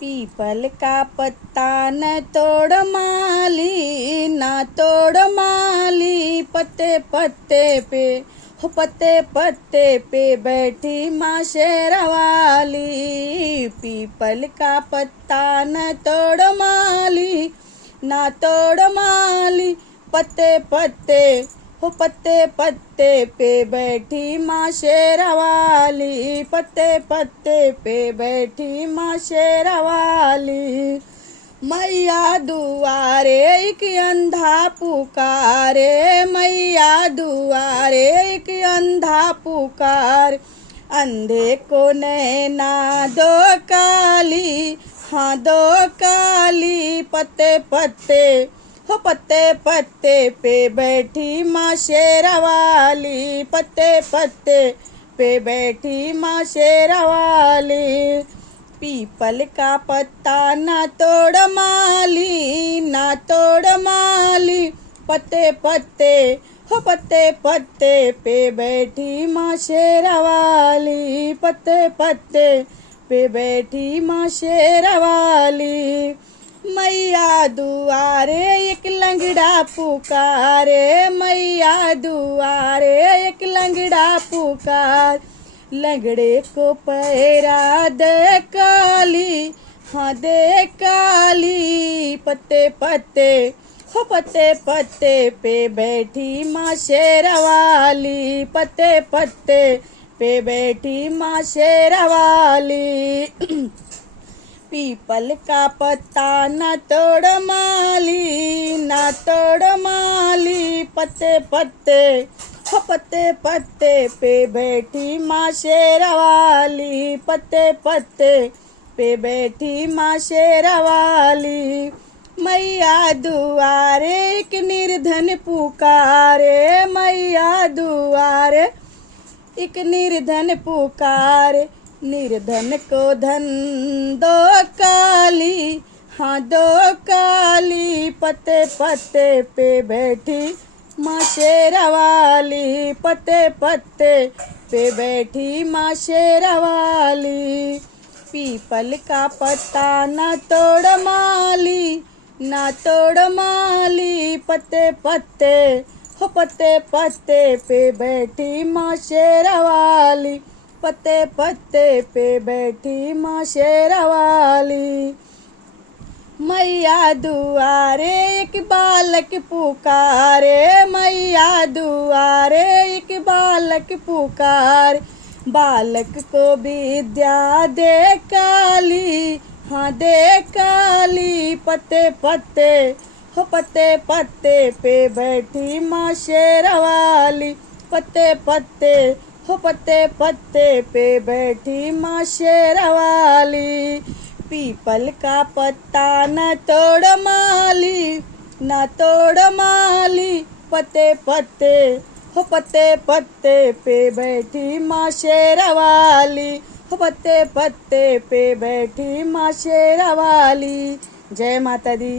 People का पत्ता न तोड़ माली, ना तोड़ माली, पत्ते पत्ते पे हो पत्ते पत्ते पे बैठी माँ शेरवाली। पीपल का पत्ता न तोड़ माली, ना तोड़ माली, पत्ते पत्ते हो पत्ते पत्ते पे बैठी माँ शेरवाली। पत्ते पत्ते पे बैठी माँ शेरवाली। मैया दुआरे एक अंधा पुकारे, मैया दुआरे एक अंधा पुकार। अंधे को नैना दो काली, हाँ दो काली, पत्ते पत्ते हो पत्ते पत्ते पे बैठी माँ शेरवाली। पत्ते पत्ते पे बैठी माँ शेरवाली। पीपल का पत्ता ना तोड़ माली, ना तोड़ माली, पत्ते पत्ते हो पत्ते पत्ते पे बैठी माँ शेरवाली। पत्ते पत्ते पे बैठी माँ शेरवाली। मैया दुआरे एक लंगड़ा पुकारे, मैया दुआरे एक लंगड़ा पुकार। लंगड़े को पैरा दे काली, हाँ दे काली, पत्ते पत्ते हो पत्ते पत्ते पे बैठी माँ शेरवाली। पत्ते पत्ते पे बैठी माँ शेरवाली। पीपल का पत्ता न तोड़ माली, ना तोड़ माली, पत्ते पत्ते हो पत्ते पत्ते पे बैठी माँ शेरवाली। पत्ते पत्ते पे बैठी माँ शेरवाली। मैया दुआरे एक निर्धन पुकारे, मैया दुआरे एक निर्धन पुकारे। निर्धन को धन दो काली, हाँ दो काली, पत्ते पत्ते पे बैठी माँ शेरवाली। पत्ते पत्ते पे बैठी माँ शेरवाली। पीपल का पत्ता ना तोड़ माली, ना तोड़ माली, पत्ते पत्ते हो पत्ते पत्ते पे बैठी माँ शेरवाली। पत्ते पत्ते पे बैठी माँ शेरवाली। मैया दुआरे एक बालक पुकारे, मैया दुआरे एक बालक पुकार। बालक को विद्या दे काली, हाँ दे काली, पत्ते पत्ते हो पत्ते पत्ते पे बैठी माँ शेरवाली। पत्ते पत्ते हो पत्ते पत्ते पे बैठी माँ शेरवाली। पीपल का पत्ता न तोड़ माली, ना तोड़ माली, पत्ते पत्ते हो पत्ते पत्ते पे बैठी माँ शेरवाली। हो पत्ते पत्ते पे बैठी माँ शेरवाली। जय माता दी।